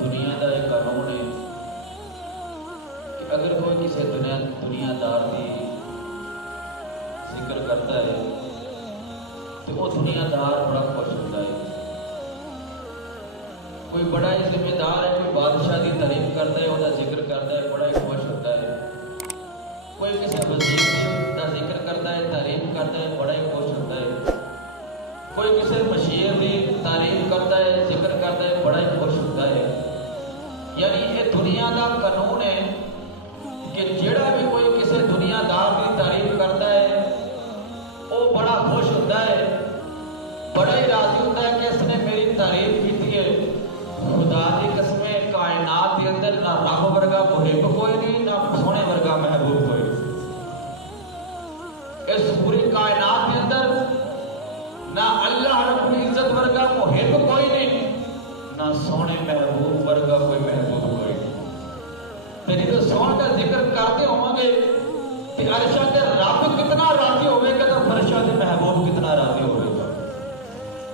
دنیا کا ایک قانون ہے کہ اگر کوئی کسی دنیا دار کی ذکر کرتا ہے تو وہ دنیا دار بڑا خوش ہوتا ہے. کوئی بڑا ہی ذمہ دار ہے، کوئی بادشاہ کی تعریف کرتا ہے، وہ ذکر کرتا ہے، بڑا ہی خوش ہوتا ہے. کوئی کسی وزیر کا ذکر کرتا ہے، تعریف کرتا ہے، بڑا ہی خوش ہوتا ہے. کوئی کسی مشیر کی تعریف کرتا ہے، ذکر کرتا ہے، بڑا ہی خوش ہوتا ہے. یعنی یہ دنیا کا قانون ہے کہ جڑا بھی کوئی کسی دنیا دار کی تعریف کرتا ہے وہ بڑا خوش ہوتا ہے، بڑا ہی راضی ہوتا ہے کہ اس نے میری تعریف کی ہے. خدا کی قسم کائنات کے اندر نہ رب ورگا محب کوئی نہیں، نہ سونے ورگا محبوب کوئی نہیں. اس پوری کائنات کے اندر نہ اللہ رب العزت ورگا محب کوئی نہیں، نہ سونے محبوب ورگا کوئی محبوب کوئی نہیں. جب سونے کا ذکر کرتے ہوں گے کہ عرشہ کے رب کتنا راضی ہوئے گا تو فرشہ کے محبوب کتنا راضی ہوئے گا.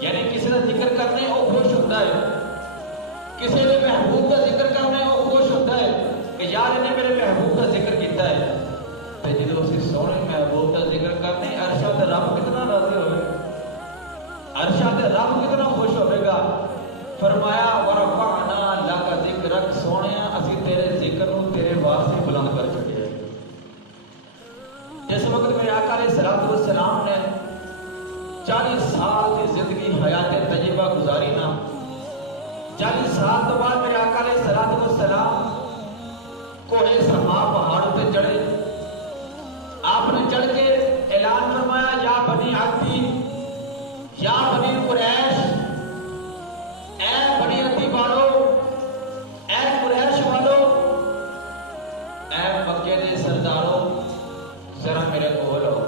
یعنی کسی کا ذکر کرنے وہ خوش ہوتا ہے، کسی نے محبوب کا ذکر کرنے وہ خوش ہوتا ہے کہ یار انہیں میرے محبوب کا ذکر کیتا ہے. تو جب اسی سونے محبوب کا ذکر کرنے عرشہ کے رب کتنا راضی ہوئے گا، عرشہ کے رب کتنا خوش ہوئے گا. فرمایا ورفعنا لک ذکرک، سونیا اسی تیرے ذکر کو تیرے واسطے بلند کر چھڑیا. جس وقت میرے آقا علیہ الصلوۃ والسلام نے 40 سال کی زندگی حیات طیبہ گزاری نا، 40 سال تو بعد میرے آقا علیہ الصلوۃ والسلام کوہ صفا پہاڑ پہ چڑھے. آپ نے چڑھ کے اعلان فرمایا یا بنی عبدی، یا بنی قریش، اے بنی عبدی والو، اے قریش والو، اے مکے دے سردارو، ذرا میرے کول آؤ،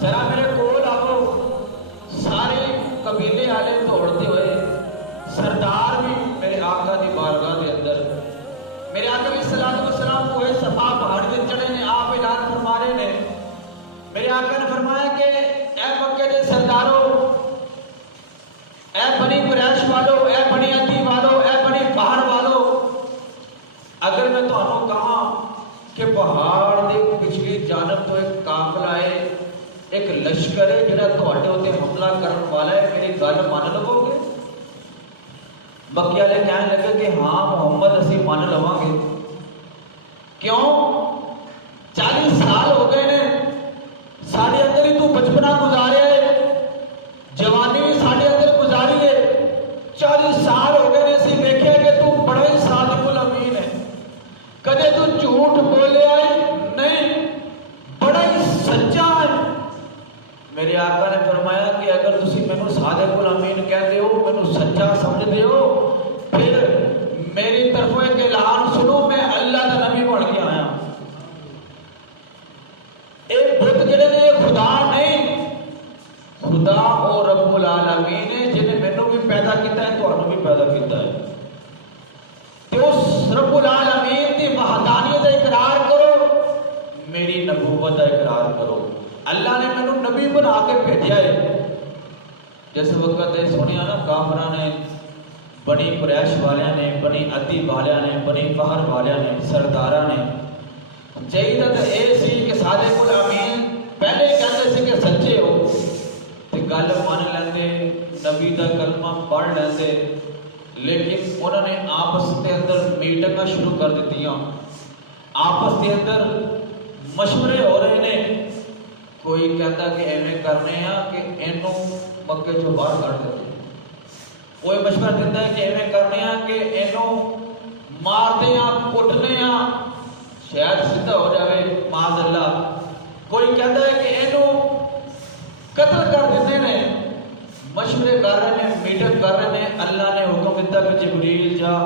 ذرا میرے کول آؤ. سارے قبیلے والے دوڑتے ہوئے، سردار بھی میرے آقا دی بارگاہ کے اندر، میرے آقا علیہ الصلوۃ والسلام کوہ صفا پہاڑ پہ چڑھے نے. آپ اعلان فرما رہے نے، میرے آقا نے فرمایا کہ اے مکے دے سردارو، اے بنی قریش والو، اے بنی عدی والو، اے بنی پہاڑ والو، اگر میں تمہیں کہاں کہ پہاڑ دی پچھلی جانب تو ایک قافلہ ہے، ایک لشکر ہے جڑا تہاڈے اوتے حملہ کرن والا ہے، میری گل مان لو گے؟ مکے والے کہنے لگے کہ ہاں محمد اسی مان لواں گے. کیوں؟ 40 سال ہو گئے نے ساڈے اندر ہی تو بچپنا گزاریا ہے، جوانی بھی ساڈے اندر گزاری ہے. 40 سال ہو گئے نے اسی دیکھے کہ تو بڑا ہی صادق الامین ہے، کدے تو جھوٹ بولیا ہے نہیں، بڑا ہی سچا ہے. میرے آقا نے فرمایا کہ اگر تسی مینوں صادق الامین کہتے ہو، مینوں سچا سمجھتے ہو، پھر میری طرف ایک اعلان سنو، میں اللہ کا نبی بن کے آیا. ایک بت جڑے نے خدا نہیں، خدا اور رب العالمین ہے جنہیں مینوں بھی پیدا کیتا ہے، تہانوں بھی پیدا کیتا ہے. تو اس رب العالمین کی وحدانیت کا اقرار کرو، میری نبوت کا اقرار کرو. اللہ نے مینوں نبی بنا کے بھیجا ہے. جس وقت یہ سنیا نا کافراں نے، بنی قریش والیاں نے، بنی عدی والیاں نے، بنی فہر والیاں نے، سرداراں نے، چاہیے تو یہ سی کہ صادق الامین پہلے کہتے سی کہ سچے ہو تو گل مان لیندے، نبی دا کلمہ پڑھ لیندے. لیکن انہوں نے آپس کے اندر میٹنگاں شروع کر دیتیاں، آپس کے اندر مشورے ہو رہے ہیں. کوئی کہتا کہ ایویں کرنے ہاں کہ اینوں مکے چوں باہر کر دے، کوئی مشورہ دیتا ہے کہ ایویں کرنے ہاں کہ اینوں مارتے ہاں، کٹنے ہاں، شاید سیدھا ہو جائے معاذ اللہ. کوئی کہتا ہے کہ اینوں قتل کر دیتے ہیں. مشورے کر رہے ہیں، میٹنگ کر رہے ہیں. اللہ نے حکم دیتا کہ جبریل جا،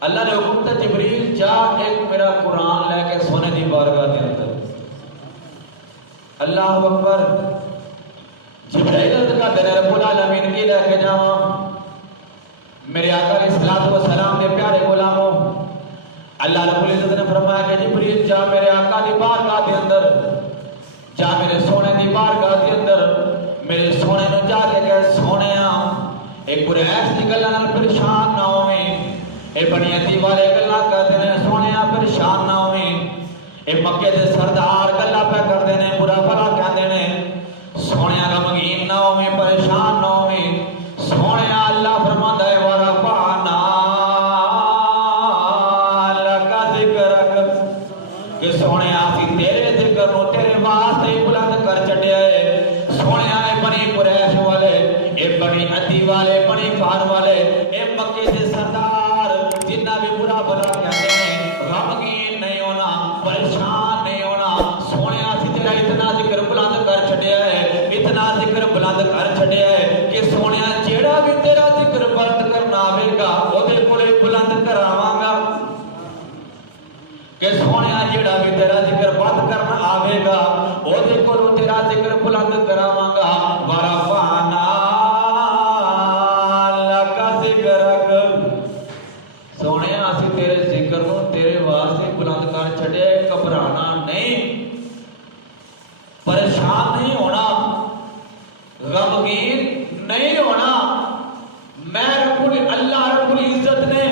اللہ نے حکم دیتا جبریل جا ایک میرا قرآن لے کے سونے دی بارگاہ کے اندر. اللہ اکبر. جبریل کا در رب العالمین کی لے کے جاواں. میرے آقا علیہ الصلوۃ والسلام کے پیارے غلاموں، اللہ رب العزت نے فرمایا کہ جبریل جا میرے آقا دی بارگاہ کے اندر، جا میرے سونے دی بارگاہ کے اندر، میرے سونے نے جا کے کہ سونےاں ایک قریش دی گلاں نال پریشان نہ ہوویں، اے بنی عدی والے گلاں کردے نے سونیا پریشان نہ ہوویں، اے مکے دے سردار گلاں پہ کردے نے برا بھلا کہندے نے سونیا غمگین نہ ہوویں پریشان نہ ہوویں، سونیا اللہ فرماندا ہے ورفعنا لک ذکرک کہ سونیا اسی تیرے ذکر نو تیرے واسطے بلند کر چھڈیا ہے۔ سونیا اے بنی قریش والے، اے بنی عدی والے، بنی فار والے، اے مکے دے سردار جنہ بھی برا بھلا کہتے ہیں غمگین نہیں ہونا پریشان نہیں ہونا، سونیا اسی تیرا اتنا ذکر بلند کر چھڈیا ہے، اتنا ذکر بلند کر چھڈیا ہے کہ سونیا جیڑا بھی تیرا ذکر بلند کرنا آوے گا او دے کولے بلند کراواں گا، کہ سونیا جیڑا بھی تیرا ذکر بلند کرنا آوے گا او دے کولوں تیرا ذکر بلند کراواں گا۔ ورفعنا لک ذکرک سونیا اسی تیرے ذکر نو تیرے واسطے بلند کر چھڈیا ہے، گھبرانا نہیں، پریشان نہیں ہونا، غمگین نہیں ہونا۔ میں اللہ رب العزت نے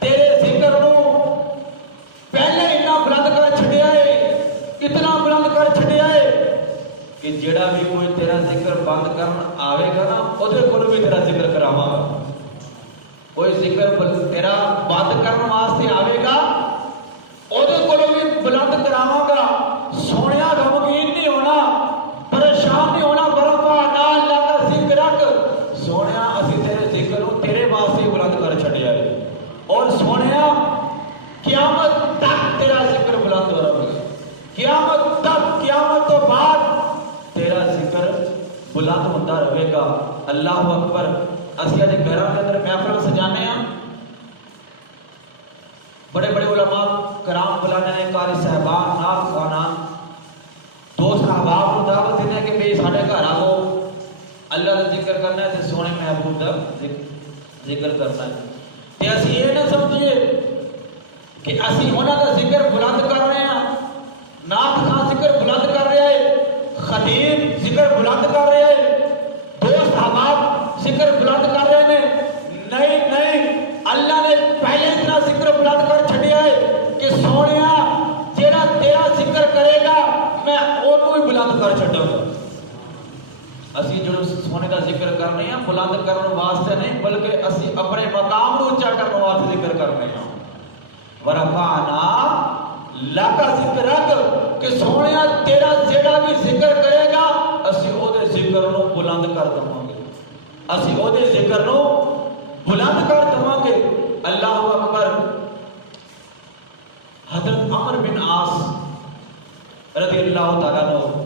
تیرے ذکر نو پہلے اتنا بلند کر چھڈیا ہے، اتنا بلند کر چھڈیا ہے کہ جڑا بھی کوئی تیرا ذکر بند کرن آوے گا نا او دے کول بھی تیرا ذکر کراواں گا، کوئی ذکر تیرا بند کرن واسطے آوے گا او دے کول بھی بلند کراواں گا۔ سونیا غمگین نہیں ہونا پریشان نہیں ہونا، ورفعنا لک ذکرک سونیا اسی تیرے ذکر نو تیرے واسطے بلند کر چھڈیا ہے، اور سونیا قیامت تک تیرا ذکر بلند رہے گا، قیامت تک، قیامت تو بعد تیرا ذکر بلند ہوتا رہے گا۔ اللہ اکبر۔ اسی اج گھراں دے اندر محفل سجانے ہاں، بڑے بڑے علماء کرام بلانے نے، قاری صاحبان، نعت خوانان، دوست احباب کو دعوت دینے کہ بھئی ساڈے گھر آؤ، اللہ کا ذکر کرنا ہے تے سونے محبوب دا ذکر کرنا ہے۔ تے اسی یہ نہ سمجھیے کہ اسی انہاں دا ذکر بلند کر رہے ہیں، نعت خواں ذکر بلند کر رہے ہیں، خطیب ذکر بلند کر رہے ہیں، دوست احباب ذکر بلند کر رہے ہیں، نہیں نہیں، اللہ نے پہلے اتنا ذکر بلند کر چھڈیا ہے کہ سونیا جیڑا تیرا ذکر کرے گا میں اونوں ہی بلند کر چھڈاں گا۔ اسی جو سونے دا ذکر کرنے ہیں بلند کرنے واسطے نہیں بلکہ اسی اپنے مقام کو اونچا کرنے واسطے ذکر کرنے ہیں۔ ورفعنا لک ذکرک کہ سونیا تیرا جیڑا بھی ذکر کرے گا اسی او دے ذکر نو بلند کر دواں گے، اسی او دے ذکر نو بلند کر دواں گے۔ اللہ اکبر۔ حضرت عمر بن عاص رضی اللہ تعالیٰ عنہ،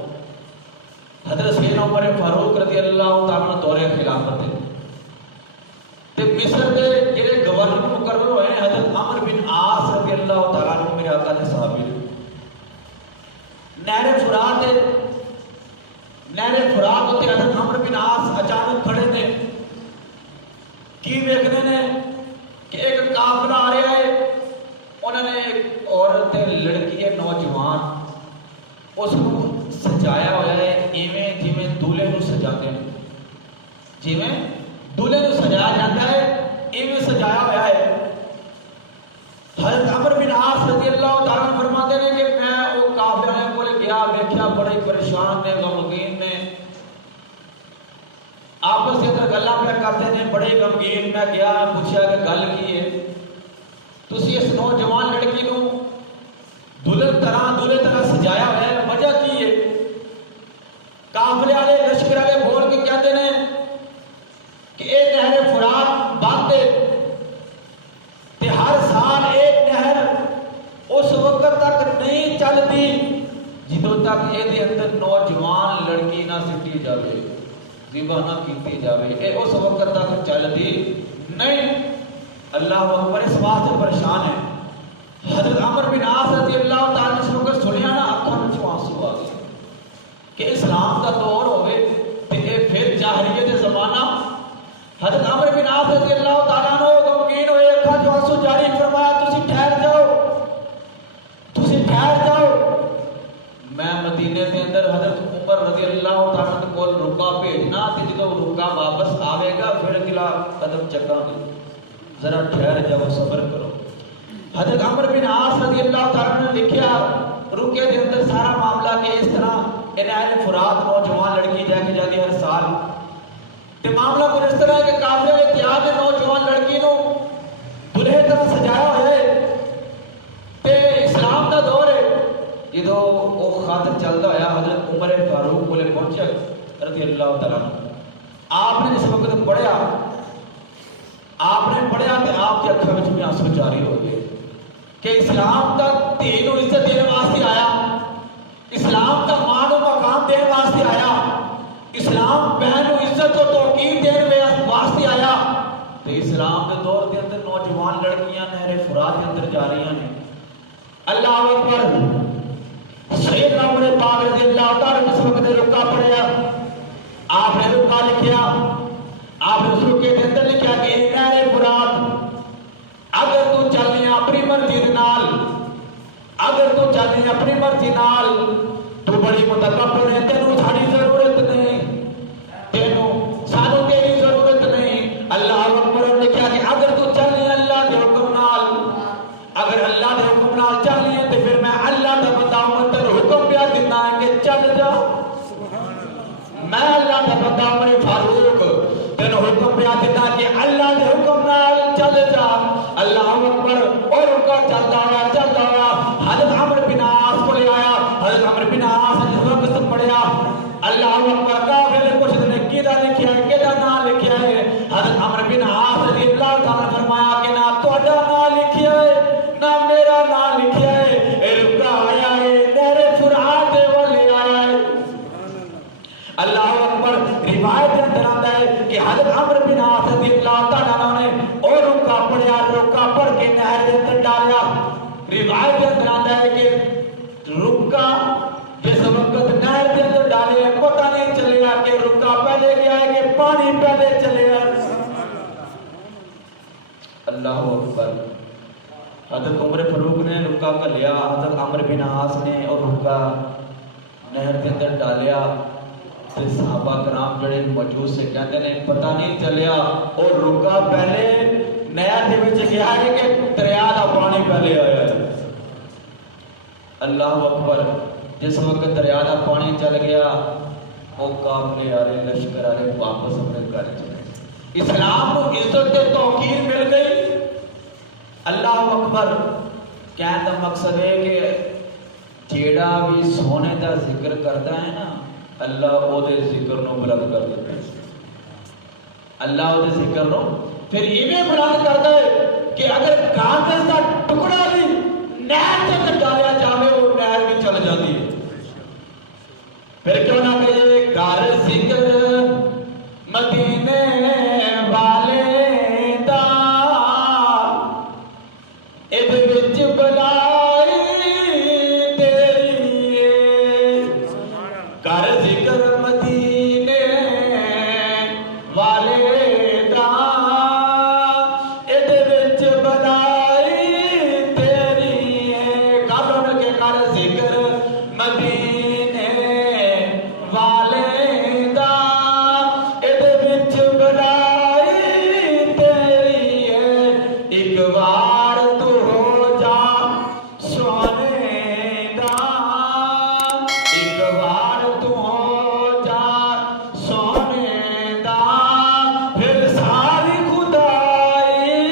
حضرت سیدنا عمر فاروق رضی اللہ تعالیٰ عنہ دور خلافت ہے تے مصر دے جڑے گورنر مقرر ہوئے ہیں حضرت عمر بن عاص رضی اللہ تعالیٰ عنہ میرے آقا دے صحابی نہر فرات ہے، نہر فرات ہوتے حضرت عمر بن عاص اچانک کھڑے نے، کی دیکھنے نے کہ ایک قافلہ آ رہا ہے، انہوں نے ایک عورت لڑکی ہے نوجوان اس کو سجایا ہوا ہے ایویں جویں دولہے نو سجاتے ہیں، جویں دولہے نو سجایا جاتا ہے ایویں سجایا ہوا ہے۔ حضرت عمر بن عاص رضی اللہ تعالیٰ عنہ فرماتے ہیں کہ میں وہ قافلے کول گیا، دیکھا بڑے پریشان نے، غمگین نے، آپس کے اندر گلاں پہ کرتے ہیں، بڑے غمگین۔ میں گیا پوچھا کہ گل کی ہے، تسی اس نوجوان لڑکی نو دولہے طرح سجایا ہوا ہے، وجہ کی ہے؟ قافلے والے لشکر والے بول کے کہتے ہیں کہ اے نہر فرات بند ہے تے ہر سال ایک نہر اس وقت تک نہیں چلتی جدوں تک اے دے اندر نوجوان لڑکی نہ سٹی جاوے، ذبح نہ کیتی جاوے، اے اس وقت تک چلتی نہیں۔ اللہ اکبر۔ اس واسطے پریشان ہے۔ حضرت عمر بن عاص رضی اللہ تعالیٰ عنہ کو سنیا نا اکھاں وچ آنسو آ گئے کہ اسلام دا دور ہوئے تے اے پھر جاہلیت دا زمانہ۔ حضرت عمر بن عاص رضی اللہ تعالیٰ عنہ غمگین ہوئے، اکھاں وچ آنسو جاری، فرمایا تسی ٹھہر جاؤ، تسی ٹھہر جاؤ، میں مدینے دے اندر حضرت عمر رضی اللہ تعالیٰ عنہ کو رکا بھیجنا تے جدوں رکا واپس آوے گا اگلا قدم چکا گے، ذرا ٹھہر جاؤ، صبر کرو۔ حضرت عمرو بن عاص رضی اللہ تعالیٰ نے لکھیا رکے دے اندر سارا معاملہ کہ اس طرح اہل فرات نوجوان لڑکی جا کے جاتی ہر سال تے معاملہ کو اس طرح ہے کہ کافر اتحاد نوجوان لڑکی نو دلہے طرح سجایا ہوا ہے تے اسلام دا دور ہے۔ جدو وہ خط چلتا ہوا حضرت عمر فاروق کو پہنچا رضی اللہ تعالیٰ، آپ نے اس وقت پڑھیا، آپ نے پڑھیا کہ آپ کی اکھاں وچ بھی آنسو جاری ہو گئے کہ اسلام دا دین و عزت دینے واسطے آیا، اسلام دا مان و مقام دینے واسطے آیا، اسلام بہن و عزت و توقیر دینے واسطے آیا۔ تو اسلام کے دور کے اندر نوجوان لڑکیاں نہر فرات کے اندر جا رہی ہیں۔ اللہ اکبر، سیدنا عمر پاک رضی اللہ تعالیٰ اس وقت رکا پڑھیا، آپ نے رکا لکھیا، آپ نے اس رکے کے اندر لکھیا کہ نہر فرات اگر تو چلنے اپنی مرضی نال، اگر تو چلنے اپنی مرضی نال تو بڑی متکبر ہے، تینوں ساری ضرورت نہیں، تینوں سانو تیری ضرورت نہیں۔ اللہ اکبر نے کہا کہ اگر تو چلنے اللہ کے حکم نال، اگر اللہ کے حکم نال چلنے تو پھر میں اللہ کا بندہ ہوں، تیرے حکم پہ دینا ہے کہ چل جا، میں اللہ کا بندہ عمر فاروق تینوں حکم پہ دینا کہ اللہ کے حکم نال چل جا۔ اللہ اکبر، اور ان کا چلتا ہوا حضرت عمرو بن عاص کو لے آیا۔ حضرت عمرو بن عاص نے جس وقت پڑھیا اللہ اکبر کا پھر کچھ نے کیدا لکھیا ہے، کیدا نام لکھیا ہے۔ حضرت عمرو بن عاص رضی اللہ تعالیٰ نے فرمایا کہ نہ تہاڈا نام لکھیا ہے نہ میرا نام لکھیا ہے، اے رکا آیا ہے نہر فرات والے آیا ہے۔ اللہ اکبر، روایت کے اندر آتا ہے کہ حضرت عمرو بن عاص رضی اللہ تعالیٰ نے اور رکا پڑھیا، رکا پڑھ کے نہر کے اندر ڈالا۔ روایت کے اندر آتا ہے کہ رکا جس وقت نہر کے اندر ڈالے پتہ نہیں چلے گا کہ رکا پہلے گیا ہے کہ پانی پہلے چلے گا۔ اللہ اکبر، حضرت عمر فاروق نے رکا کا لیا، حضرت عمرو بن عاص نے اور رکا نہر کے اندر ڈالیا۔ صحابہ کرام جڑے موجود سے کہتے ہیں پتہ نہیں چلیا اور رکا پہلے نہر دے وچ گیا ہے کہ دریا دا پانی پہلے آیا ہے۔ اللہ اکبر، جس وقت دریا دا پانی چل گیا وہ قافلے والے لشکر والے واپس اپنے گھر چلے، اسلام کو عزت و توقیر مل گئی۔ اللہ اکبر، کہنے کا مقصد ہے کہ جیڑا بھی سونے دا ذکر کرتا ہے نا اللہ او دے ذکر نو بلند کر دیتا ہے، اللہ او دے ذکر نو پھر ایویں بلند کرتا ہے کہ اگر کاغذ کا ٹکڑا بھی نہر کے اندر ڈالیا جاوے وہ نہر بھی چل جاتی ہے۔ پھر کیوں نہ کہے کر ذکر مدینے والے دا ادھ وچ بلائی تیری کر ذکر مدینے والے دا ادھ وچ بلائی تیری کابل کے کر ذکر مدینے والے دا ادھ وچ بلائی تیری ایک بار تو ہو جا سونے دا، ایک بار تو ہو جا سونے دا، پھر ساری خدائی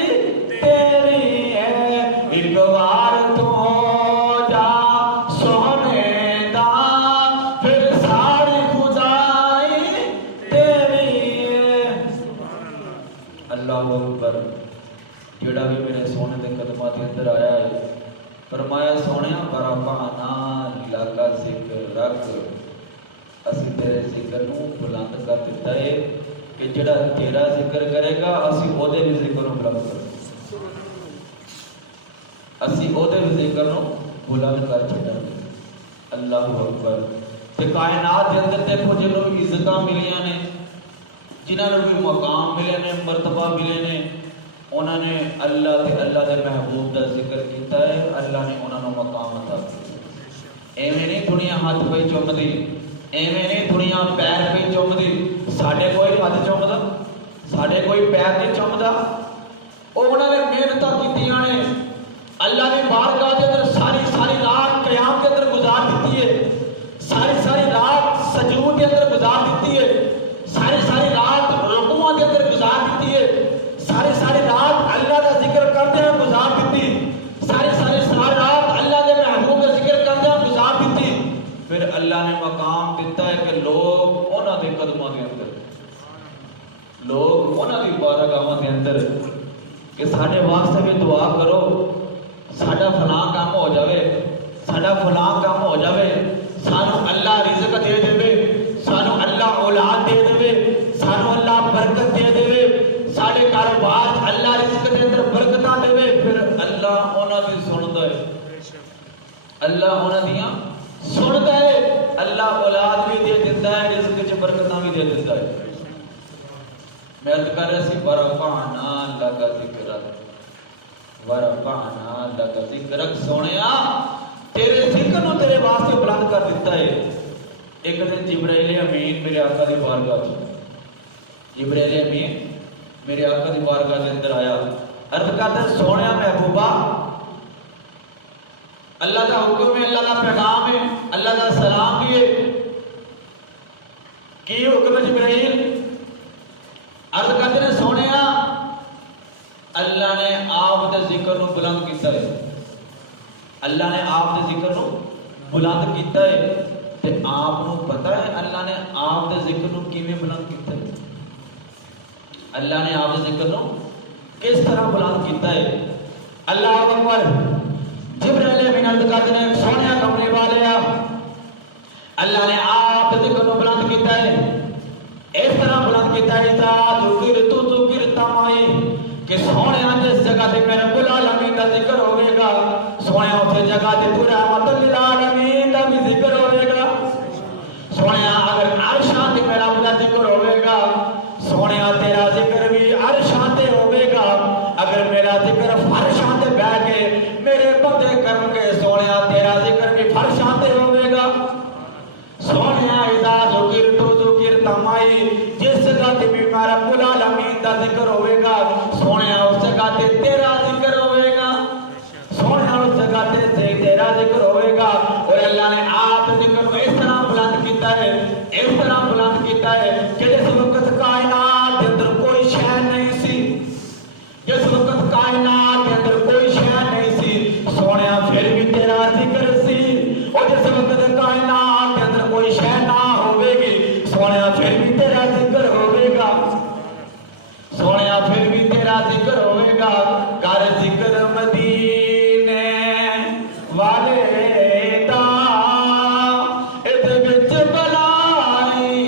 تیری ہے، ایک بار تو ہو جا سونے دا، پھر ساری خدائی تیری ہے۔ اللہ اکبر، جڑا بھی میرے سونے دے قدمات کے اندر آیا ہے فرمایا سونیا برابانا لگا ذکر رکھ، اسی تیرے ذکر نو بلند کر دیتا ہے کہ جڑا تیرا ذکر کرے گا اسی او دے بھی ذکر نو بلند کر، اسی او دے بھی ذکر نو بلند کر چھڑا۔ اللہ اکبر، تے کائنات دے اندر دیکھو جنوں عزتاں ملیاں نے، جنہاں نوں بھی مقام ملے نے، مرتبہ ملے نے، انہوں نے اللہ تے اللہ دے محبوب دا ذکر کیتا ہے، اللہ نے انہوں نے مقام عطا کیا۔ ایویں نہیں دنیا ہاتھ پہ چوم دی، ایویں نہیں دنیا پیر پہ چوم دی، ساڈے کوئی ہاتھ چوم دا ساڈے کوئی پیر نہیں چمدا انہوں نے محنت کیتیاں نے اللہ کی بارگاہ کے اندر ساری ساری رات قیام کے اندر گزار دیتی ہے ساری ساری رات سجود کے اندر گزار دیتی ہے ساری ساری رات رکوعاں کے اندر گزار دیتی ہے ساری ساری رات اللہ کا ذکر کرتے ہیں گزار دیتی ساری ساری رات اللہ کے محبوب کا ذکر کرتے ہیں گزار دیتی پھر اللہ نے مقام دیتا ہے کہ لوگ انہاں دے قدماں دے اندر لوگ انہاں دی بارگاہاں دے اندر کہ ساڈے واسطے بھی دعا کرو ساڈا فلاں کام ہو جاوے ساڈا فلاں کام ہو جاوے سانو اللہ رزق دے دے سانو اللہ اولاد دے دے سانو اللہ برکت دے دے ساڈے کاروبار اللہ رزق دے اندر برکتاں دے پھر اللہ انہاں دی سندا ہے اللہ انہاں دیاں سندا ہے اللہ اولاد بھی دے دیندا ہے رزق وچ برکتاں بھی دے دیندا ہے میں عرض کر رہا سی ورفعنا لک ذکرک ورفعنا لک ذکرک سونیا تیرے ذکر نو تیرے واسطے بلند کر دیتا ہے ایک دن جبرائیل امین میرے آقا دی بارگاہ جبرائیل امین میرے آقا دی بارگاہ کے اندر آیا عرض کرتا سونیا محبوبہ اللہ کا حکم ہے اللہ کا پیغام ہے اللہ کا سلام بھی ہے کی حکم جبرائیل عرض کرتے ہیں سونیا اللہ نے آپ دے ذکر نو بلند کیتا ہے اللہ نے آپ دے ذکر نو بلند کیتا ہے تے آپ نو پتہ ہے اللہ نے آپ دے ذکر نو کیویں بلند کیتا ہے اللہ نے آپ دے ذکر نو کس طرح بلند کیتا ہے اللہ اکبر جبرائیل امین عرض کرتے ہیں سونیا کمرے والے اللہ نے آپ دے ذکر نو بلند کیتا ہے اس طرح بلند کیتا ہے ذکر تمائی کہ سونے جس جگہ تے میرے رب العالمین دا ذکر ہوے گا سونے اس جگہ تے تو رحمت للعالمین دا بھی ذکر ہوے گا سونے اگر عرشاں تے میرا رب دا ذکر ہوے گا سونے تیرا ذکر بھی عرشاں تے ہوے گا اگر میرا ذکر فرشاں تے بیٹھ کے میرے بندے کرن گے سونے تیرا ذکر بھی فرشاں تے ہوے گا سونے اذا ذکر تمائی جس جگہ تے میرا رب العالمین دا ذکر ہوے گا سونے اس جگہ تے تیرا ذکر ہوے گا سونے اس جگہ تے تیرا ذکر ہوے گا اور اللہ نے آپ ذکر کو اس طرح بلند کیتا ہے اس طرح بلند کیتا ہے کہ جس وقت کائنات کے اندر کوئی شے نہیں سی جس وقت کائنات کے اندر کوئی شے نہیں سی سونے پھر بھی تیرا ذکر سی اور جس وقت کائنات کے اندر کوئی شے نہ ہوے گی سونے پھر بھی تیرا ذکر ہوے گا سونے پھر بھی تیرا ذکر ہوے گا کر ذکر مدینے والے دا ادھے وچ بلائی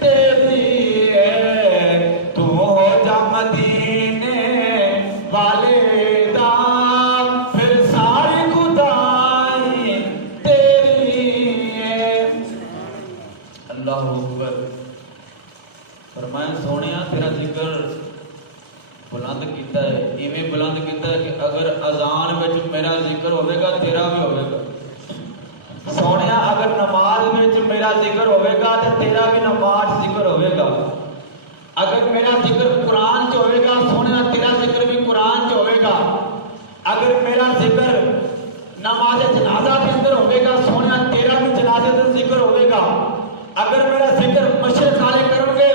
تیری ہے تو ہو جا مدینے والے دا پھر ساری خدائی تیری ہے اللہ اکبر فرمایا سونیا تیرا ذکر بلند کیتا ہے ایویں بلند کیتا ہے کہ اگر اذان وچ میرا ذکر ہوے گا تیرا بھی ہوے گا سونیا اگر نماز وچ میرا ذکر ہوے گا تے تیرا بھی نماز ذکر ہوے گا اگر میرا ذکر قرآن چ ہوے گا سونیا تیرا ذکر بھی قرآن چ ہوے گا اگر میرا ذکر نماز جنازہ کے اندر ہوے گا سونیا تیرا بھی جنازے کا ذکر ہوے گا اگر میرا ذکر مشرق والے کرن گے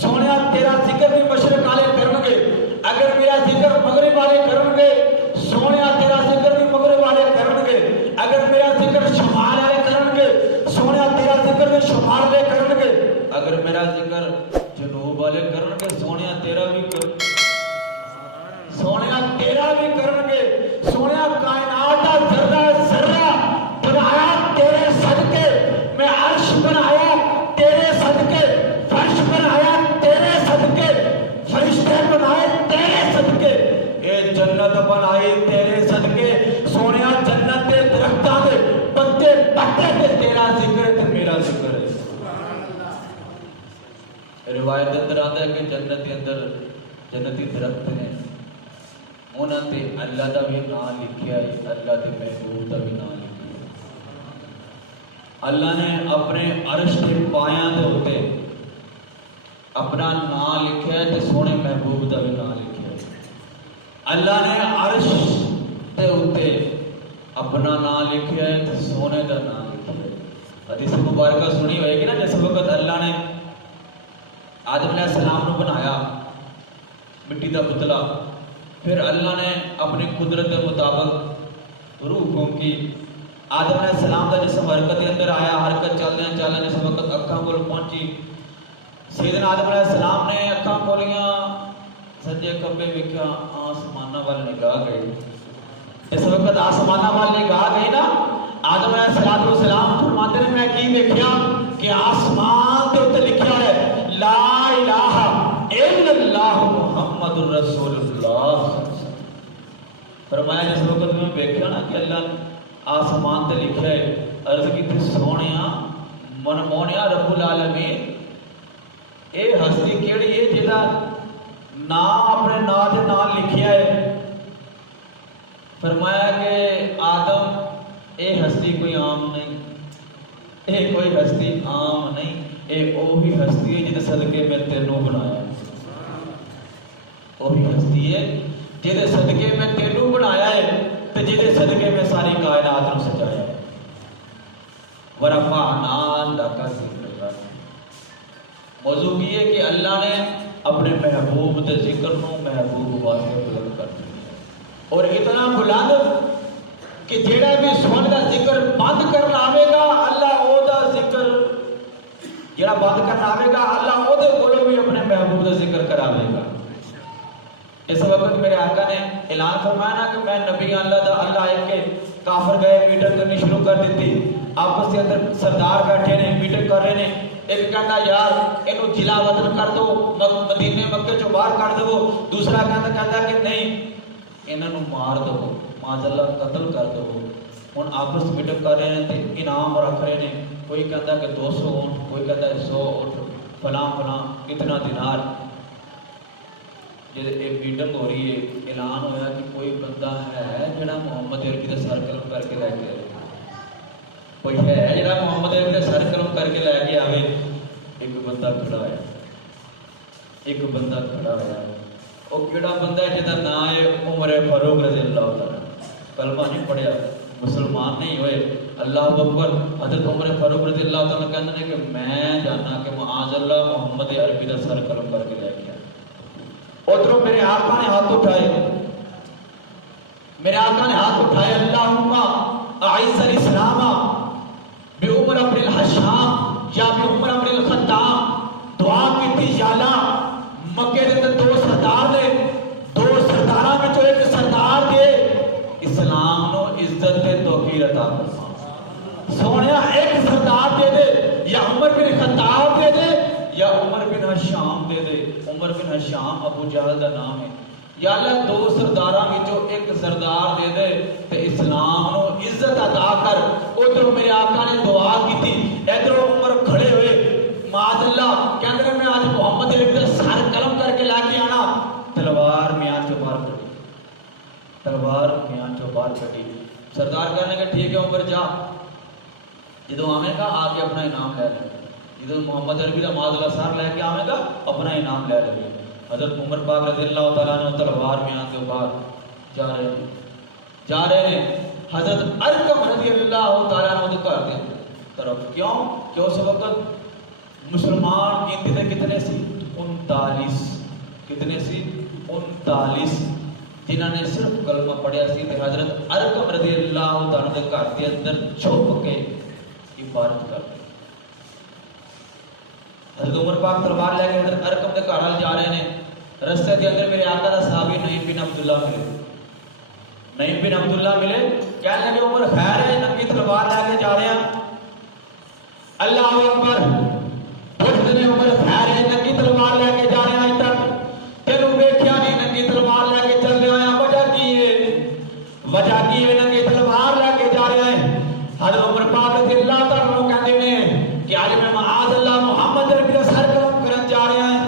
سونیا تیرا ذکر بھی مشرق والے کرن گے اگر میرا ذکر مغرب والے کرن گے سونیا تیرا ذکر بھی مغرب والے کرن گے اگر میرا ذکر شمال والے کرن گے سونیا تیرا ذکر بھی شمال والے کرن گے اگر میرا ذکر جنوب والے کرن گے سونیا تیرا بھی سونیا تیرا بھی کرن گے سونیا کائنات دا ذرہ ذرہ بنایا تیرے صدقے میں عرش بنایا تیرے صدقے فرش بنایا تیرے صدقے فرشتے بنائے تیرے صدقے اے جنت بنائی تیرے صدقے سونیا جنت دے درختاں دے پتے پتے تے تیرا ذکر تے میرا ذکر ہے روایت اندر آتا ہے کہ جنت کے اندر جنتی درخت نے انہاں تے اللہ دا بھی نام لکھیا ہے اللہ دے محبوب دا بھی نام لکھیا ہے اللہ نے اپنے عرش کے پایاں دے ہوتے اپنا نام لکھا ہے تے سونے محبوب دا بھی نام لکھا ہے. اللہ نے عرش تے اوتے اپنا نام لکھا ہے تے سونے دا نام لکھا ہے. حدیث مبارکہ سنی ہوئے گی نا، جس وقت اللہ نے آدم علیہ السلام نو بنایا مٹی دا پتلا، پھر اللہ نے اپنی قدرت کے مطابق روح پھونکی. آدم علیہ السلام کا جسم حرکت کے اندر آیا، حرکت چلدے چلدے جس وقت اکھاں کول پہنچی، سیدنا آدم علیہ السلام نے اکھاں کھولیاں، سجے کبے ویکھیا، آسماناں وال نگاہ گئی. اس وقت آسماناں وال نگاہ گئی نا، آدم علیہ السلام فرماتے ہیں میں کی ویکھیا کہ آسمان دے اوتے لکھیا ہے لا الہ الا اللہ محمد الرسول اللہ. فرمایا جس وقت میں ویکھیا نا کہ اللہ آسمان تے لکھیا ہے، عرض کی سونیا منمونیا رب العالمین اے ہستی کیڑی ہے جہاں نام اپنے نام دے نام لکھیا ہے. فرمایا کہ آدم اے ہستی کوئی عام نہیں، اے کوئی ہستی عام نہیں، اے اوہی ہستی ہے جہاں صدقے میں تینوں بنایا. وہی ہستی ہے جہاں صدقے میں تینوں بنایا ہے تے جہاں صدقے میں ساری کائنات کو سجایا ہے. ورفعنا لک ذکرک. موضوع یہ ہے کہ اللہ نے اپنے محبوب کے ذکر کو محبوب واسطے بلند کر دیا، اور اتنا بلند کہ جیڑا بھی سن کا ذکر بند کرنا آئے گا اللہ او دا ذکر جیڑا بند کرنا آئے گا اللہ او دے کولوں بھی اپنے محبوب کا ذکر کراوے گا. اس وقت میرے آقا نے اعلان فرمایا نا کہ میں نبی اللہ دا اللہ ہے کہ کافر گئے میٹنگ کرنی شروع کر دیتی، آپس کے اندر سردار بیٹھے نے میٹنگ کر رہے ہیں. ایک کہتا یار اینو جلا وطن کر دو، مدینے مکے چوں باہر کر دو، دوسرا کہتا کہ نہیں انہاں نوں مار دو، معاذ اللہ قتل کر دو. ہن آپس میٹنگ کر رہے ہیں تے انعام رکھ رہے ہیں، کوئی کہتا کہ 200 اونٹ، کوئی کہتا ہے 100 اونٹ، فلاں فلاں اتنا دینار. جب ایک میٹنگ ہو رہی ہے اعلان ہوا کہ کوئی بندہ ہے جڑا محمد عربی کا سر قلم کر کے لے کے آئے، کوئی ہے جڑا محمد عربی کا سر قلم کر کے لے کے آئے. ایک بندہ کھڑا ہے، ایک بندہ کھڑا ہوا، وہ کیڑا بندہ ہے جہاں نام ہے عمر فاروق رضی اللہ تعالیٰ. کلمہ نہیں پڑھیا، مسلمان نہیں ہوئے، اللہ اکبر. حضرت عمر فاروق رضی اللہ تعالیٰ کہتے ہیں کہ میں جانا کہ معاذ اللہ محمد عربی کا سر قلم کر کے لے کے آئے. ادھروں میرے آقا نے ہاتھ اٹھائے، میرے آقا نے ہاتھ اٹھائے، اللہم اعز الاسلام بعمر بن الحشام یا بعمر بن الخطاب. دعا کی تھی یا اللہ مکے دے دو سردار نے، دو سرداراں وچوں ایک سردار دے اسلام نو عزت تے توقیر عطا فرما. سونیا ایک سردار دے دے، یا عمر بن خطاب دے دے یا عمر بن حشام دے دے. عمر بن حشام ابو جہل دا نام ہے. یا اللہ دو سرداراں وچوں ایک سردار دے دے تے اسلام نو عزت عطا کر. ادھر میرے آقا نے دعا کی تھی، ادھر عمر کھڑے ہوئے معاذ اللہ کہندے میں آج محمد عربی دا سر قلم کر کے لا کے آنا. تلوار میان چوں باہر کڈی، تلوار میان چوں باہر کڈی. سردار کہنے کہ ٹھیک ہے عمر جا، جدوں آویں گا آ کے اپنا انعام لے لے. جدوں محمد عربی دا معاذ اللہ سر لے کے آویں گا اپنا انعام لے لے. حضرت عمر پاک رضی اللہ تعالیٰ عنہ تلوار میان کے باہر جا رہے ہیں. حضرت ارقم رضی اللہ تعالیٰ عنہ کے گھر کے طرف. کیوں کہ اس وقت مسلمان گنتی دے کتنے سی؟ 39. کتنے سی؟ 39 جنہاں نے صرف کلمہ پڑھیا سی. حضرت ارقم رضی اللہ تعالیٰ کے گھر کے اندر چھپ کے عبادت کرتے. حضرت عمر پاک تلوار لے کے حضرت ارقم کے گھر جا رہے ہیں. رستے کے اندر میرے آقا دا صحابی نعیم بن عبداللہ ملے. نعیم بن عبداللہ ملے، کہنے لگے عمر خیر ہے ننگی تلوار لے کے جا رہے ہیں. اللہ اکبر. پوچھتے ہیں عمر خیر ہے ننگی تلوار لے کے جا رہے ہیں، تک تینوں ویکھیا نہیں ننگی تلوار لے کے چل رہے ہیں، وجہ کی ہے؟ وجہ کی ہے ننگی تلوار لے کے جا رہے ہیں؟ حضرت عمر پاک رضی اللہ تعالیٰ عنہ کہتے ہیں کہ آج میں معاذ اللہ محمد عربی کا سر قلم کرن جا رہے ہیں،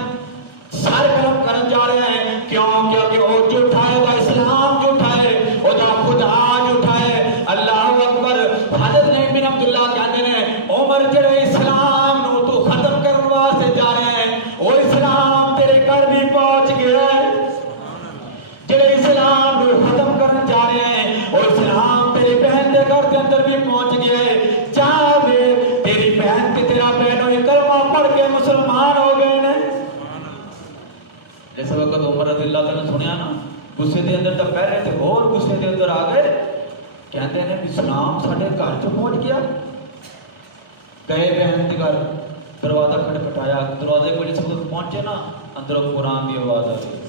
سر قلم کرن جا رہے ہیں. کیوں؟ کیونکہ وہ جھوٹا ہے، وہ اسلام جھوٹا ہے، وہ خدا جھوٹا ہے. اللہ اکبر. حضرت نعیم بن عبداللہ کہتے ہیں عمر جڑے اسلام نو تو ختم کرنے واسطے جا رہے ہیں، وہ اسلام کے اندر بھی پہنچ گیا ہے. جاوے تیری بہن تے تیرا بہنوئی کلمہ پڑھ کے مسلمان ہو گئے نے. جیسے وقت عمر رضی اللہ تعالیٰ نے سنیا نا, غصے دے اندر تو پہلے تھے اور غصے دے اندر آ گئے. کہتے ہیں اسلام ساڑھے گھر چ پہنچ گیا. گئے بہن کے گھر, دروازہ کھٹکھٹایا, دروازے کو جس وقت پہنچے نا اندروں قرآن کی آواز آ رہی ہے,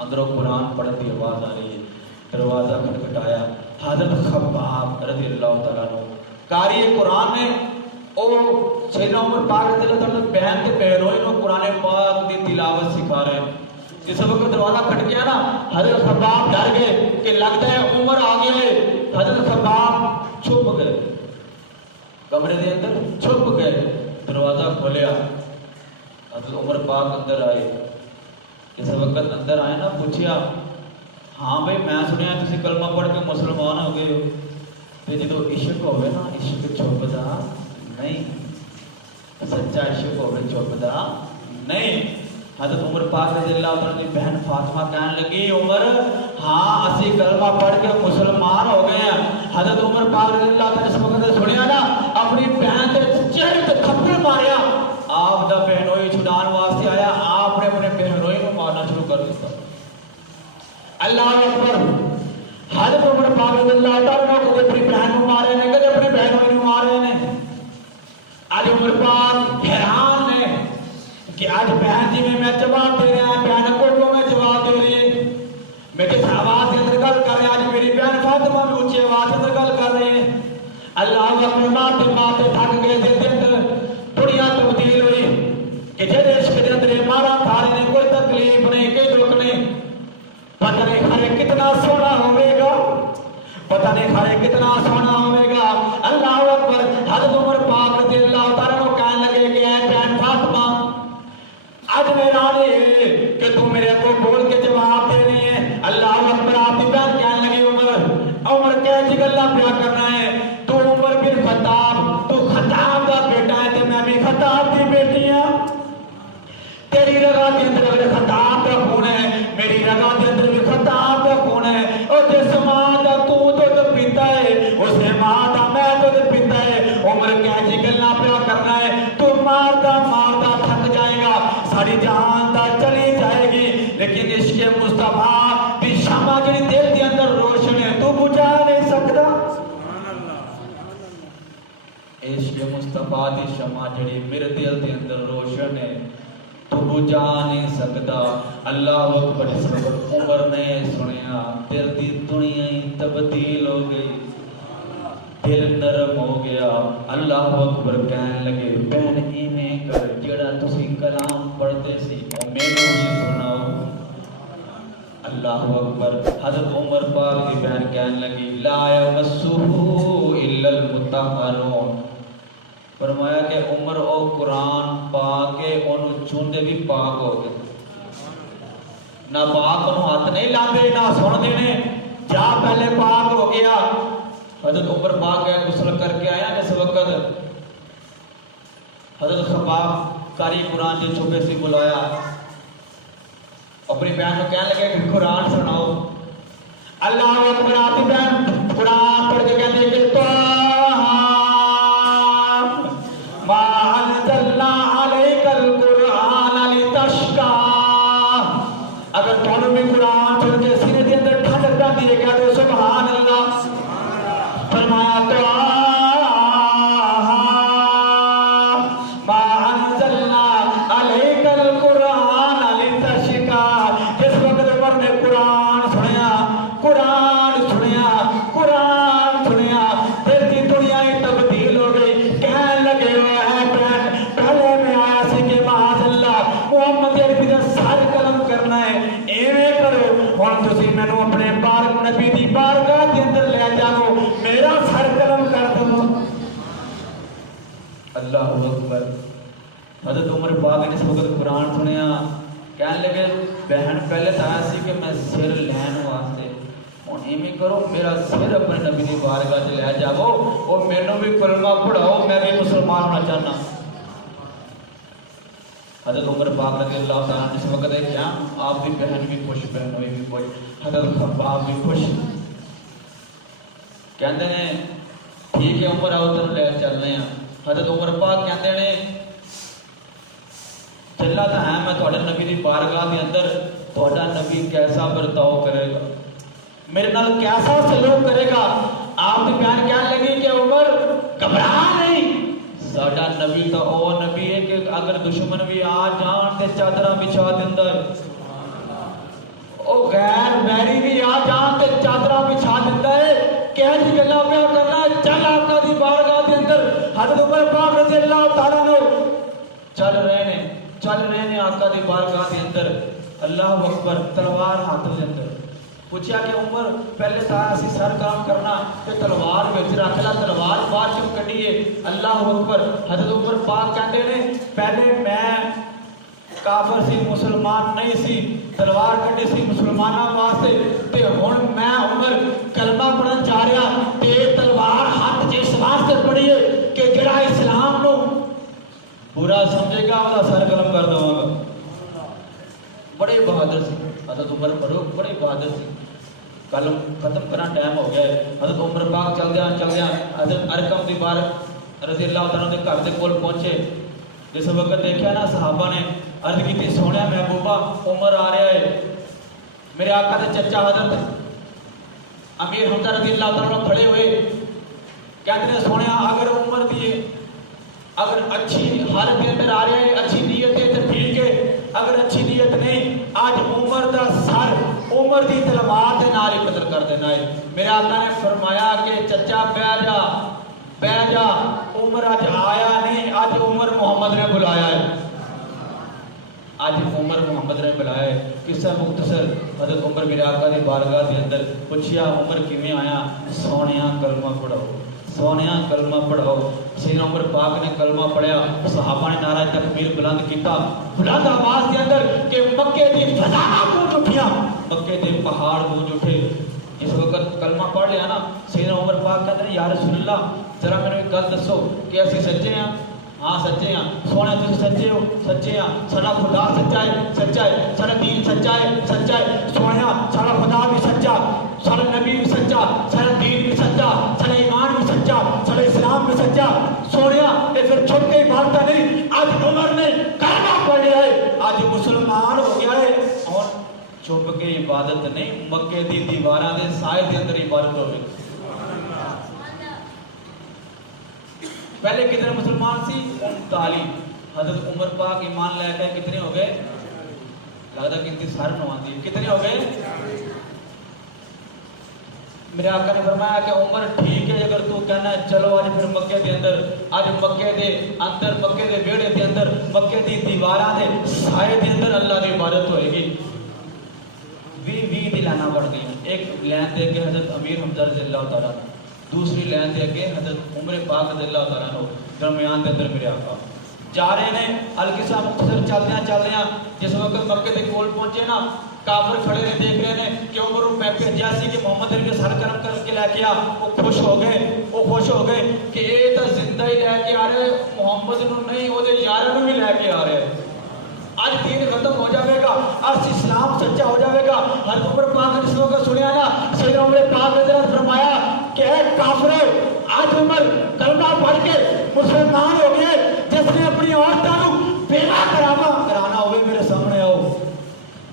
اندروں قرآن پڑھنے کی آواز آ رہی ہے. دروازہ کھٹکھٹایا, حضرت خباب رضی اللہ تعالیٰ عنہ قاری قرآن میں او سیدنا عمر پاک رضی اللہ تعالیٰ بہن کے بہنوئی کو قرآن پاک کی تلاوت سکھا رہے ہیں. جس وقت دروازہ کھٹ گیا نا حضرت خباب ڈر گئے کہ لگتا ہے عمر آ گئے. حضرت خباب چھپ گئے, کمرے دے اندر چھپ گئے. دروازہ کھولیا, حضرت عمر پاک اندر آئے. جس وقت اندر آئے نا پوچھیا, ہاں بھائی میں سنیا تسی کلمہ پڑھ کے مسلمان ہو گئے ہو, تے جدو عشق ہوئے نا عشق چھپدا نہیں, سچا عشق ہوئے چھپدا نہیں. حضرت عمر پاک رضی اللہ عنہ کی بہن فاطمہ کہنے لگی, عمر ہاں اسی کلمہ پڑھ کے مسلمان ہو گئے ہیں. حضرت عمر پاک رضی اللہ عنہ اس وقت سنیا نا اپنی بہن کے چہرے تے تھپڑ ماریا. آپ دا بہنوئی چھڑان واسطے آیا, آپ نے اپنے بہنوئی کو مارنا شروع کر دیا. اللہ اکبر. حضرت عمر پاک رضی اللہ عنہ کو اپنی بہن کو مارے نے, کدے اپنے بہنوئی کو مارے نے. آج عمر پاک حیران ہے کہ آج بہن جی میں جواب دے رہا ہے, بہن کو میں جواب دے رہی ہے. میں جس آواز کے اندر گل کر رہے ہیں, آج میری بہن فاطمہ بھی اونچی آواز کے اندر گل کر رہی ہے. اللہ اکبر. ماتے تھک گئے دل کے اندر دنیا تبدیل ہوئی کہ جڑے عشق کے اندر مارا کھا رہے ہیں, کوئی تکلیف نہیں, کوئی دکھ نہیں. پتہ نہیں کھارے کتنا سونا ہوئے گا, پتہ نہیں کھارے کتنا سونا ہوئے گا. اللہ اکبر. حضرت عمر پاک رضی اللہ تعالیٰ کو کہنے لگے کہ اے بہن فاطمہ, آج میرا ہے کہ تو میرے کو بول کے جواب دے رہی ہے. اللہ اکبر. آپ کی بہن کہنے لگی, عمر کیسی گلا پیا کرنا ہے, تو عمر بن خطاب, تو خطاب کا بیٹا ہے, تو میں بھی خطاب کی بیٹی ہوں. تیری رگا کے اندر اگر خطاب کا خون ہے, میری رگا کے اندر بھی خطاب کا خون ہے. اور جس ماں کا تو پیتا ہے اس نے ماں کا میں تو پیتا ہے. عمر کیسی گلا پیا کرنا ہے, تو مارتا مارتا تھک جائے گا, ساری جان تا چلی جائے گی, لیکن عشق مصطفیٰ دی شمع جڑی دل کے اندر روشن ہے تو بجھا نہیں سکتا. عشق مصطفیٰ دی شمع جڑی میرے دل کے اندر روشن ہے تو بجھا نہیں سکتا. اللہ اکبر. اس وقت عمر نے سنیا, دل دی دنیا ہی تبدیل ہو گئی, دل نرم ہو گیا. اللہ اکبر. کہنے لگے, بہن ایویں کر جڑا تسی کلام پڑھتے سی او مینوں بھی سناؤ. اللہ اکبر. حضرت عمر پاک کی بہن کہنے لگی, لا یمسہ الا المطہرون. فرمایا کہ عمر او قرآن پاک کے انہوں چھوندے بھی پاک ہو گئے, نہ پاک انہوں ہاتھ نہیں لاندے نہ سن دینے, جا پہلے پاک ہو گیا. حضرت عمر پاک ہے غسل کر کے آیا. اس وقت حضرت خباب قاری قرآن جو چھپے سے بلایا, اپنی بہن کو کہنے لگے کہ قرآن سناؤ. اللہ اکبر. آپ کی بہن قرآن پڑھ کے کہنے لگے, تو ما انزلنا علیک القرآن لتشقی. اگر تمہیں بھی قرآن سن کے سینے کے اندر ٹھنڈک کر دیے گا تو سبحان اللہ. فرمایا تو ما انزلنا علیک القرآن لتشقی. جس وقت عمر نے قرآن سنیا, قرآن سنیا, قرآن سنیا, دل کی دنیا ہی تبدیل ہو گئی. کہنے لگے, پہلے میں آیا سی کہ معاذ اللہ محمد عربی کا سر قلم کرنا ہے, ایویں کرو ہن تسی مینوں اپنے پاک نبی دی بارگاہ کے اندر لے جاؤ, میرا سر قلم کر دو. اللہ اکبر. حضرت عمر پاک نے اس وقت قرآن سنیا, کہنے لگے, بہن پہلے تو آیا سی کہ میں سر لین واسطے, ہن ایویں کرو میرا سر اپنے نبی دی بارگاہ سے لے جاؤ, اور مینوں بھی کلمہ پڑھاؤ, میں بھی مسلمان ہونا چاہنا. حضرت عمر پاک رضی اللہ تعالیٰ اس وقت ہے کیا, آپ بھی بہن بھی خوش, بہنوئی بھی خوش, حضرت خباب بھی خوش. کہندے نے کہ عمر آؤ تین لے چلنے ہیں. حضرت عمر پاک کہتے ہیں چلا تو ہے میں تھوڑے نبی دی بارگاہ کے اندر, تھوڑا نبی کیسا برتاؤ کرے گا, میرے نال کیسا سلوک کرے گا. آپ کی بیان کہنے لگی کہ عمر گھبرا نہیں, ساڈا نبی تو او نبی ہے کہ اگر دشمن بھی آ جان تے چادر بچھا دیندا ہے, او غیر بیری بھی آ جان تے چادر بچھا دیندا ہے. کہہ دی گلا پہ کرنا چل آقا دی بارگاہ دے اندر. حضرت عمر پاک رضی اللہ تعالیٰ عنہ چل رہے ہیں آقا دی بارگاہ دے اندر. اللہ اکبر, تلوار ہاتھ دے اندر. پوچھا کہ عمر پہلے تھا اسی سر کام کرنا کہ تلوار وچ رکھ لا, تلوار باہر کیوں کڈی ہے. اللہ اکبر. حضرت عمر پاک کہتے ہیں پہلے میں کافر سی, مسلمان نہیں سی, تلوار کڈی سی مسلمانوں واسطے, تے ہن میں عمر کلمہ پڑھن جا رہا تے تلوار ہاتھ جس واسطے پڑھی ہے کہ جڑا اسلام نو برا سمجھے گا وہ سر قلم کر دوں گا. بڑے بہادر سی حضرت عمر, بڑے بہادر سی. کلم ختم کرنا ٹائم ہو گیا ہے. حضرت عمر پاک چل دیا حضرت ارقم دی بار رضی اللہ تعالیٰ دے گھر دے کول پہنچے. جس وقت دیکھا نا صحابہ نے عرض کی سونے محبوبہ عمر آ رہا ہے. میرے آقا دے چچا حضرت امیر حمزہ رضی اللہ تعالیٰ کھڑے ہوئے کہتے ہیں سونے اگر عمر دیے اگر اچھی حالت کے اندر آ رہے ہیں, اچھی نیت ہے تو ٹھیک ہے, اگر اچھی نیت نہیں آج عمر دا سر عمر دی تلوار دے نال ہی قتل کر دینا ہے. میرے آقا نے فرمایا کہ چچا بیٹھ جا, عمر آج آیا نہیں, آج عمر محمد نے بلایا ہے, آج عمر محمد نے بلایا ہے. قصہ مختصر. حضرت عمر میرے آقا دی بارگاہ دے اندر پوچھیا عمر کیویں آیا, سونیاں کلمہ پڑھاؤ, سونیاں کلمہ پڑھاؤ. سیدنا عمر پاک نے کلمہ پڑھیا, صحابہ نے نعرہ تکبیر بلند کیتا بلند آواز کے اندر کہ مکے دی فضا گونج اٹھیاں, مکے دے پہاڑ گونج اٹھے. اس وقت کلمہ پڑھ لیا نا, سیدنا عمر پاک کہتے ہیں یا رسول اللہ ذرا میرے ایک گل دسو کہ اسی سچے ہیں؟ ہاں سچے ہیں. سونے تسی سچے ہو؟ سچے ہیں. سارا خدا سچا ہے, سارا دین سچا ہے. سونے سارا خدا بھی سچا, سارا نبی بھی سچا, سارا دین بھی سچا, سارا ایمان بھی سچا, سارا اسلام بھی سچا. سونے یہ پھر چھوٹ کے عبادت نہیں, آج عمر نے کلمہ پڑھ لیا ہے, آج مسلمان ہو گیا ہے. اور چھپ کے عبادت نہیں, مکے دی دیواراں دے سائے دے اندر عبادت ہو گئی. پہلے کتنے مسلمان سی؟ 39. حضرت عمر پاک ایمان لے کے کتنے ہو گئے؟ لگتا گنتی سارے نو آتی ہے. کتنے ہو گئے؟ میرے آقا نے فرمایا کہ عمر ٹھیک ہے اگر تو کہنا ہے چلو آج پھر مکے دے اندر, آج مکے دے اندر, مکے دے بیڑے دے اندر, مکے دی دیواراں دے سائے دے اندر اللہ کی عبادت ہوئے گی. 20 دی لائناں بڑھ گئی. ایک لائن دے کے حضرت امیر حمزہ رضی اللہ تعالیٰ, دوسری لائن دے کے حضرت عمر پاک رضی اللہ تعالیٰ عنہ, درمیان دے اندر میرے آقا جا رہے ہیں. القصہ مختصر چلتے ہیں جس وقت مکے دے کول پہنچے نا, کافر کھڑے نے دیکھ رہے ہیں کہ عمر میں بھیجا سی کہ محمد علی نے سر کرم کر کے لے کے آ. وہ خوش ہو گئے کہ یہ تو زندہ ہی لے کے آ رہے, محمد نو نہیں وہ یاروں بھی لے کے آ رہے. آج دین ختم ہو جائے گا, آج اسلام سچا ہو جائے گا. ہر عمر پاک نے اس وقت سنیا نا, سیدنا عمر پاک نے فرمایا کہ اے کافرو, آج عمر کلمہ پڑھ کے مسلمان ہو گئے. جس نے اپنی عورتوں بیوہ کرانا ہوئے میرے سامنے آؤ,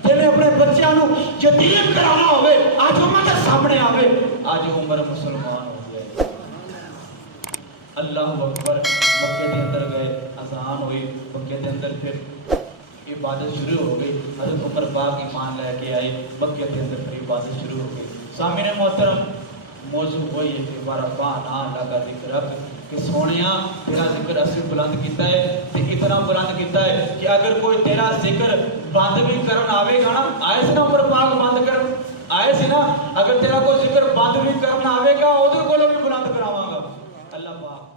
جس نے اپنے بچوں یتیم کرانا ہوئے آج عمر کے سامنے آوے. آج عمر مسلمان ہو گئے. اللہ اکبر. مکے دے اندر گئے, اذان ہوئی, مکے دے اندر پھر عبادت شروع ہو گئی. حضرت عمر پاک ایمان لے کے آئے, مکے کے اندر پھر عبادت شروع ہو گئی. سامعین محترم, موضوع وہی ہے کہ ورفعنا لک ذکرک, کہ سونیا تیرا ذکر اسی بلند کیتا ہے, تے اتنا بلند کیتا ہے کہ اگر کوئی تیرا ذکر بند بھی کرن آوے گا نا, آئے سے نا عمر پاک بند کرن آئے سے نا, اگر تیرا کوئی ذکر بند بھی کرن آوے گا اودے کولوں بھی بلند کراواں گا. اللہ پاک